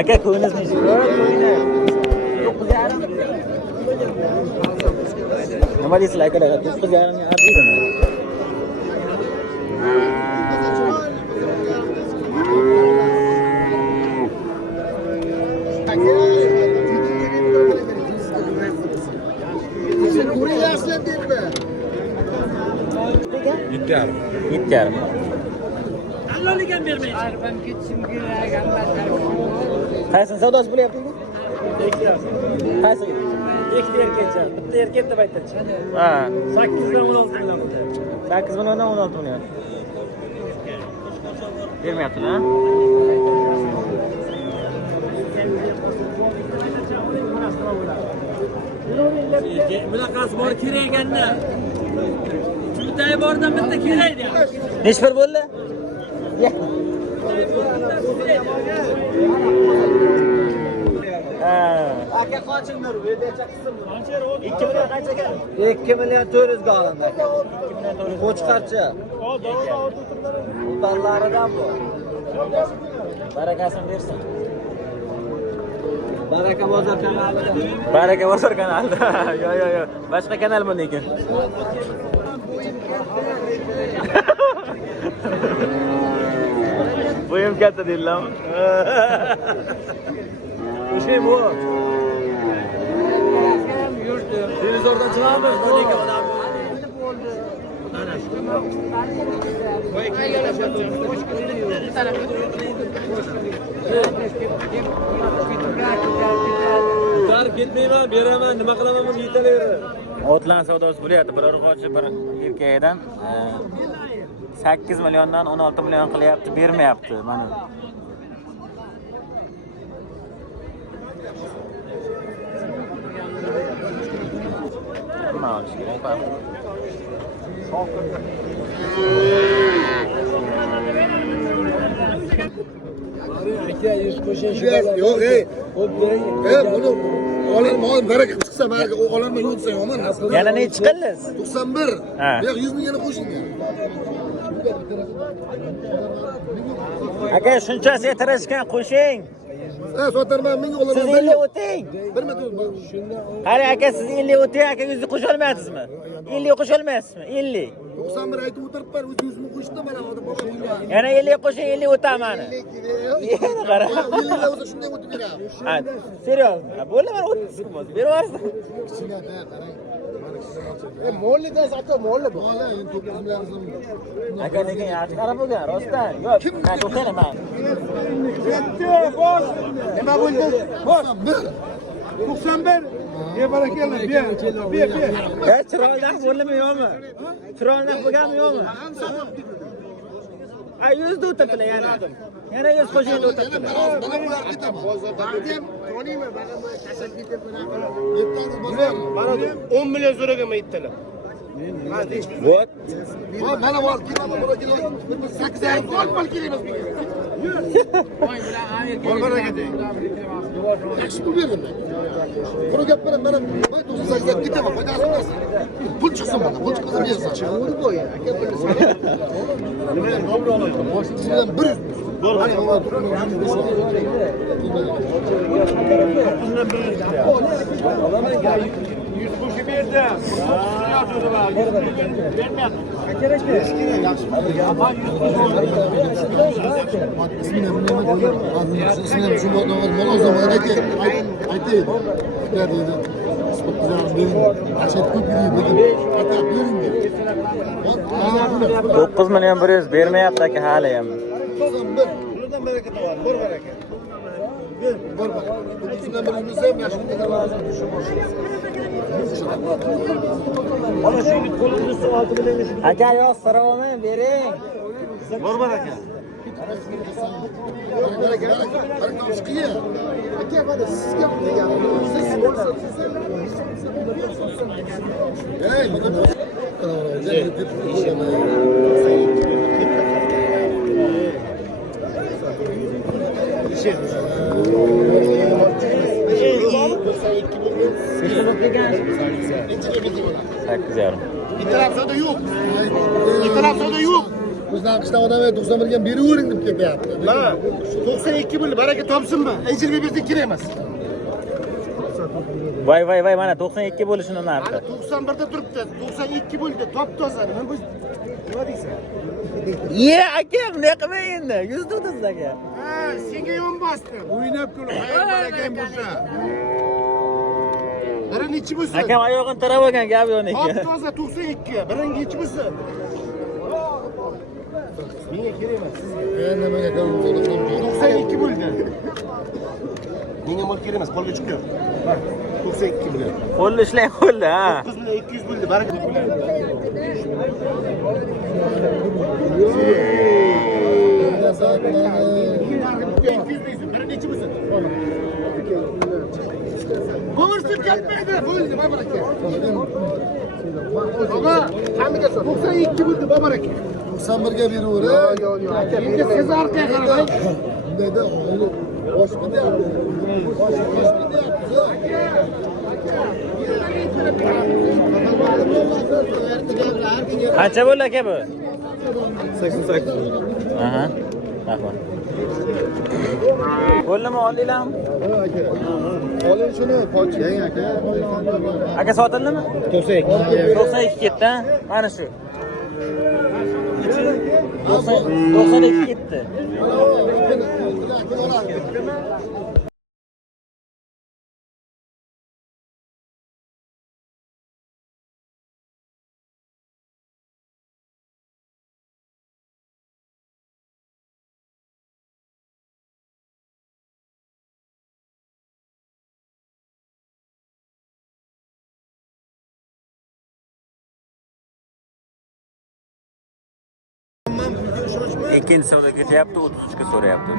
Aka ko'yiniz nechta? Ko'yini 9,5. Nima deysizlar aka? 9,5 ga arziydimi? Yetti. Alloligan bermaydi. Qaysin savdosi bo'lyapti? Qaysi? Ikkita erkakcha, bitta erkak deb aytdi. Ha, 8 dan 16 million. 8 milliondan 16 million. Bermayapti-la. Bunaqasi bor kerak ekanda. Bitta bordan bitta kerak edi. Nechi pul bo'ldi? Aka qachinglar bu yerda qismdir. 2 million qancha ekan? 2 million 400 ga olindi aka. Qo'chqarcha. Utanlaridan bu. Barakasini bersin. Baraka bozor kanalida. Baraka bozor kanalida. Yo. Boshqa kanal bu lekin. Bu ham katta deydilarmi? O'sha bu. Televizordan chiqamiz, lekin odam ana shu. Voy Dar ketmayman, beraman, nima qilaman, buni yetaveradi. Otlan savdosi bo'lyapti. Bir urg'ochi bir erkakdan 8 milliondan 16 million qilyapti, bermayapti. Mana. Nima olish kerak? Aka, 100 qo'shin shu Yo'q, ey. Xo'p, bering. Buni olarman, baraka chiqsa, baraka olarman, yo'q desa yomon. Yana nechi qildingiz? 91. Ha. Bu yoq 100 mingga qo'shing. Aka, shunchasiga tirishgan qo'shing. Sotarman, menga Siz olaman. 50 o'ting. Bir metre. Qari aka, siz 50 o'ting, aka 100 qo'sha olmaysizmi? 50 qo'sha olmaysizmi? 50. 91 aytib o'tiribman, o'zi 100 ming qo'shdi mana hozir boqib. Yana 50 qo'shing, 50 o'taman. Yana qara. 50 ming bo'lsa shunday o'tib beraman. Ha, seriozmi? Bo'ldi, mana 30 kun bo'ldi. Berib yuborsiz. Kichkina qarang. Mollidas aka, molli bu. Bola endi 9 million so'm. Aka lekin yaxshi qarab bo'lgan, rostdan. Yo'q, men to'xtayman men. Nima bo'ldi? 91. Bebarakalla, ber. Ya chiroyli bo'ldimi yo'qmi? Chiroyli bo'lganmi yo'qmi? Ay 100 da o'tirdilar yana. Yana 100 qo'shingda o'tirdilar. Mana bular ketaman. Ba'zan toniyman, mana bu tashabbus deb Mana 10 million so'raganman ittilar. Вот. mana bor, ketaman, bura ketaman. 8,5 pol kelaymiz bunga. Voy, bular Amerikaga Yaxshi pul berdim men. Buni gap bilan mana 98 ga ketaman, foydasi emas. Pul chiqsin mana, pul chiqsa bersan. Chaqur bo'y, aka bilsa. Nima to'g'ri olaydim. Boshingizdan 100. Mana qo'shib berdi. Dokuz milyon bir yüz bermayapti aka hali ham. Aka yo'q, so'rayman, bering. Bor aka. Sakkiz yarim. İtirafsada yok. İtirafsada yok. Bizden kışta odam 91'ga beravering deb ketyapti. Ha, 92 bo'ldi, baraka topsinmi? Ejilga bersa kerak emas. Voy, mana 92 bo'lishini narxi. 91 da turibdi, 92 bo'ldi, top toza. Nima bu? Nima deysan? Ye, aka, bunday qilmang endi. 100 tutasiz aka. Ha, senga yon bosdi. O'ynab ko'r, xayr barakang bo'lsa. Biri nechi bo'lsin? Akam oyog'ini tarab olgan gap yo'q Top ekan. toza 92, biring nechi bo'lsin? Menga kerak emas, sizga. Nimaga qildim? 92 bo'ldi. Menga mol kerak emas, qo'lga chiqib. 92 bilan. Qo'lni ishlang qo'lda, ha. 9 bilan 200 bo'ldi, baraka bilan. Biri nechi bo'lsin? Ko'rsatib ketmaydi, bo'ldi, baraka. Baba, kamiga so'ra. 92 bo'ldi, baraka. 91 ga beravering. Endi siz orqaga qarang. Bundayda bosh bityapti. Qancha bo'ldi aka bu? 88. Aha. Rahmat. Bo'ldimi, oldinglarmi? Oling shuni, poching aka. Aka sotildimi? 92 ketdi, ha? Mana shu. 92 ketdi. Ikkinchi savdo ketyapti, 33 ga so'rayapti.